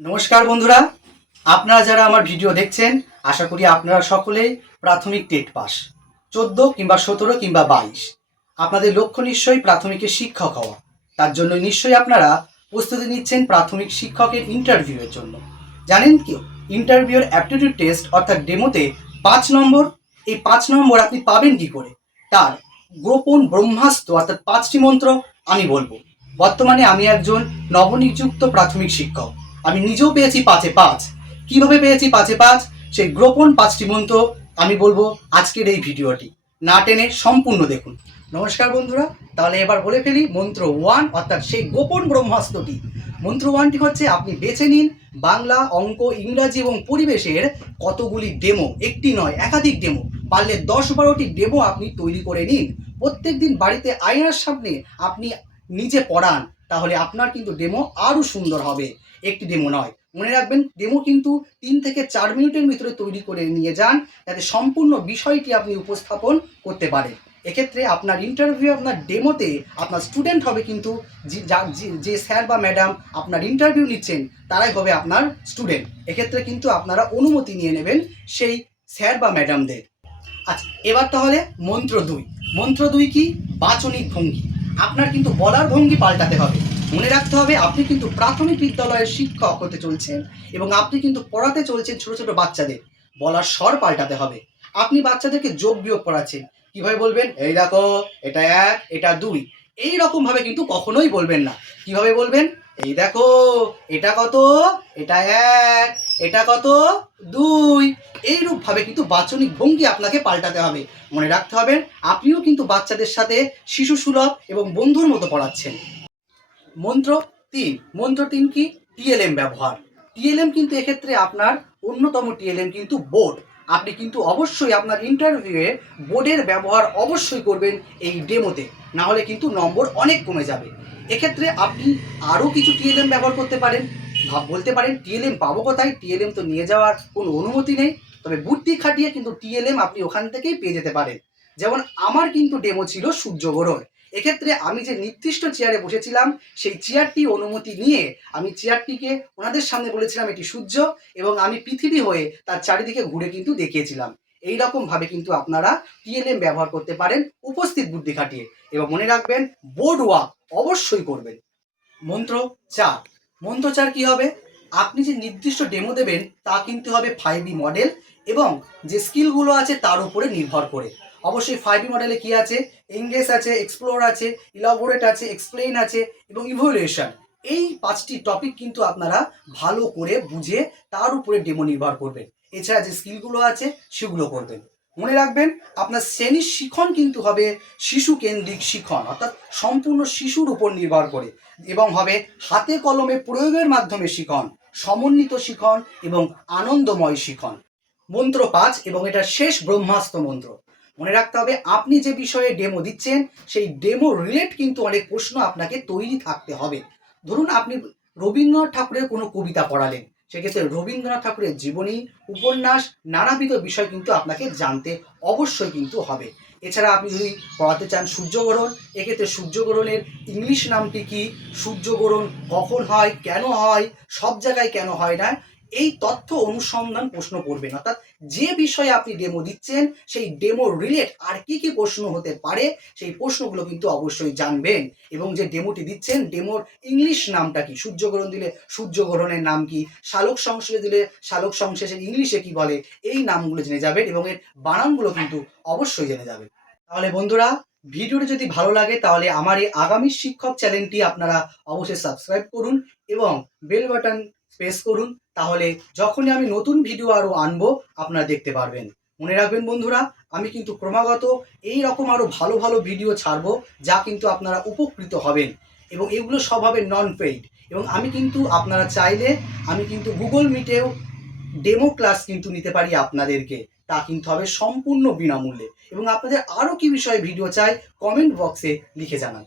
নমস্কার বন্ধুরা, আপনারা যারা আমার ভিডিও দেখছেন আশা করি আপনারা সকলেই প্রাথমিক টেট পাস 14 কিংবা 17 কিংবা 22। আপনাদের লক্ষ্য নিশ্চয়ই প্রাথমিকের শিক্ষক হওয়া। তার জন্য নিশ্চয়ই আপনারা প্রস্তুতি নিচ্ছেন প্রাথমিক শিক্ষকের ইন্টারভিউয়ের জন্য। জানেন কি, ইন্টারভিউর অ্যাপটিটিউড টেস্ট অর্থাৎ ডেমোতে 5 নম্বর। এই 5 নম্বর আপনি পাবেন কি করে? তার গোপন ব্রহ্মাস্ত্র অর্থাৎ 5টি মন্ত্র আমি বলবো। বর্তমানে আমি একজন নবনিযুক্ত প্রাথমিক শিক্ষক। আমি নিজেও পেয়েছি 5-এ 5। কিভাবে পেয়েছি 5-এ 5 সেই গোপন 5টি মন্ত্র আমি বলবো আজকের এই ভিডিওটি। না টেনে সম্পূর্ণ দেখুন। নমস্কার বন্ধুরা, তাহলে এবার বলে ফেলি মন্ত্র 1 অর্থাৎ সেই গোপন ব্রহ্মাস্ত্রটি। মন্ত্র 1টি হচ্ছে, আপনি বেছে নিন বাংলা, অঙ্ক, ইংরাজি এবং পরিবেশের কতগুলি ডেমো, একটি নয় একাধিক ডেমো, পারলে 10-12টি ডেমো আপনি তৈরি করে নিন। প্রত্যেক দিন বাড়িতে আয়নার সামনে আপনি নিজে পড়ান, তাহলে আপনার কিন্তু ডেমো আরও সুন্দর হবে। একটি ডেমো নয়, মনে রাখবেন ডেমো কিন্তু 3 থেকে 4 মিনিটের ভিতরে তৈরি করে নিয়ে যান, যাতে সম্পূর্ণ বিষয়টি আপনি উপস্থাপন করতে পারেন। এক্ষেত্রে আপনার ইন্টারভিউ, আপনার ডেমোতে আপনার স্টুডেন্ট হবে কিন্তু যে স্যার বা ম্যাডাম আপনার ইন্টারভিউ নিচ্ছেন তারাই হবে আপনার স্টুডেন্ট। এক্ষেত্রে কিন্তু আপনারা অনুমতি নিয়ে নেবেন সেই স্যার বা ম্যাডামদের। আচ্ছা, এবার তাহলে মন্ত্র 2। মন্ত্র 2 কি? বাচনিক ভঙ্গি। আপনার কিন্তু বলার ভঙ্গি পাল্টাতে হবে। মনে রাখতে হবে আপনি কিন্তু প্রাথমিক বিদ্যালয়ের শিক্ষক হতে চলছেন এবং আপনি কিন্তু পড়াতে চলছেন ছোট ছোট বাচ্চাদের। বলার স্বর পাল্টাতে হবে। আপনি বাচ্চাদেরকে যোগ বিয়োগ পড়াচ্ছেন, কিভাবে বলবেন? এই দেখো, এটা 1, এটা 2। এই রকম ভাবে কিন্তু কখনোই বলবেন না। কিভাবে বলবেন? এই দেখো, এটা কত? এটা 1, এটা কত? 2। এইরূপভাবে কিন্তু বাচনিক ভঙ্গি আপনাকে পাল্টাতে হবে। মনে রাখতে হবে আপনিও কিন্তু বাচ্চাদের সাথে শিশু সুলভ এবং বন্ধুর মতো পড়াচ্ছেন। মন্ত্র 3। মন্ত্র 3 কি? টিএলএম ব্যবহার। টিএলএম কিন্তু এক্ষেত্রে আপনার অন্যতম টিএলএম কিন্তু বোর্ড। আপনি কিন্তু অবশ্যই আপনার ইন্টারভিউয়ে বোর্ডের ব্যবহার অবশ্যই করবেন এই ডেমোতে, না হলে কিন্তু নম্বর অনেক কমে যাবে। এক্ষেত্রে আপনি আরও কিছু টিএলএম ব্যবহার করতে পারেন। বলতে পারেন টিএলএম পাবো কোথায়? টিএলএম তো নিয়ে যাওয়ার কোনো অনুমতি নেই, তবে বুদ্ধি খাটিয়ে কিন্তু টিএলএম আপনি ওখান থেকেই পেয়ে যেতে পারেন। যেমন আমার কিন্তু ডেমো ছিল সূর্যগ্রহণ। এক্ষেত্রে আমি যে নির্দিষ্ট চেয়ারে বসেছিলাম সেই চেয়ারটি অনুমতি নিয়ে আমি চেয়ারটিকে ওনাদের সামনে বলেছিলাম এটি সূর্য, এবং আমি পৃথিবী হয়ে তার চারিদিকে ঘুরে কিন্তু দেখিয়েছিলাম। এই রকম ভাবে কিন্তু আপনারা টিএলএম ব্যবহার করতে পারেন উপস্থিত বুদ্ধি খাটিয়ে। এবং মনে রাখবেন বোর্ড ওয়ার্ক অবশ্যই করবেন। মন্ত্র 4। মন্ত্র 4 কি হবে? আপনি যে নির্দিষ্ট ডেমো দেবেন তা কিন্তু হবে 5E মডেল, এবং যে স্কিলগুলো আছে তার উপরে নির্ভর করে। অবশ্যই 5E মডেলে কি আছে? এঙ্গেজ আছে, এক্সপ্লোর আছে, ইলাবোরেট আছে, এক্সপ্লেইন আছে এবং ইভ্যালুয়েশন। এই 5টি টপিক কিন্তু আপনারা ভালো করে বুঝে তার উপরে ডেমো নির্ভর করবেন। এছাড়া যে স্কিলগুলো আছে সেগুলো করবেন। মনে রাখবেন আপনার শ্রেণীর শিখন কিন্তু হবে শিশু কেন্দ্রিক শিখন, অর্থাৎ সম্পূর্ণ শিশুর উপর নির্ভর করে, এবং হবে হাতে কলমে প্রয়োগের মাধ্যমে শিখন, সমন্বিত শিখন এবং আনন্দময় শিখন। মন্ত্র 5 এবং এটা শেষ ব্রহ্মাস্ত্র মন্ত্র। মনে রাখতে হবে আপনি যে বিষয়ে ডেমো দিচ্ছেন সেই ডেমো রিলেট কিন্তু অনেক প্রশ্ন আপনাকে তৈরি থাকতে হবে। ধরুন আপনি রবীন্দ্রনাথ ঠাকুরের কোনো কবিতা পড়ালেন, সেক্ষেত্রে রবীন্দ্রনাথ ঠাকুরের জীবনী, উপন্যাস, নানাবিধ বিষয় কিন্তু আপনাকে জানতে অবশ্যই কিন্তু হবে। এছাড়া আপনি যদি পড়াতে চান সূর্যগ্রহণ, এক্ষেত্রে সূর্যগ্রহণের ইংলিশ নামটি কি, সূর্যগ্রহণ কখন হয়, কেন হয়, সব জায়গায় কেন হয় না, এই তথ্য অনুসন্ধান প্রশ্ন করবেন। অর্থাৎ যে বিষয়ে আপনি ডেমো দিচ্ছেন সেই ডেমো রিলেট আর কি কি প্রশ্ন হতে পারে সেই প্রশ্নগুলো কিন্তু অবশ্যই জানবেন। এবং যে ডেমোটি দিচ্ছেন ডেমোর ইংলিশ নামটা কি, সূর্যগ্রহণ দিলে সূর্যগ্রহণের নাম কি, সালোক সংশ্লেষ দিলে সালোক সংশ্লেষের ইংলিশে কি বলে, এই নামগুলো জেনে যাবেন এবং এর বানানগুলো কিন্তু অবশ্যই জেনে যাবেন। তাহলে বন্ধুরা, ভিডিওটি যদি ভালো লাগে তাহলে আমার এই আগামী শিক্ষক চ্যানেলটি আপনারা অবশ্যই সাবস্ক্রাইব করুন এবং বেল বাটন প্রেস করুন, তাহলে যখনই আমি নতুন ভিডিও আরও আনবো আপনারা দেখতে পারবেন। মনে রাখবেন বন্ধুরা, আমি কিন্তু ক্রমাগত এই রকম আরও ভালো ভালো ভিডিও ছাড়বো, যা কিন্তু আপনারা উপকৃত হবেন, এবং এগুলো সব হবে নন পেইড। এবং আমি কিন্তু আপনারা চাইলে আমি কিন্তু গুগল মিটেও ডেমো ক্লাস কিন্তু নিতে পারি আপনাদেরকে, তা কিন্তু হবে সম্পূর্ণ বিনামূল্যে। এবং আপনাদের আরও কি বিষয়ে ভিডিও চাই কমেন্ট বক্সে লিখে জানান।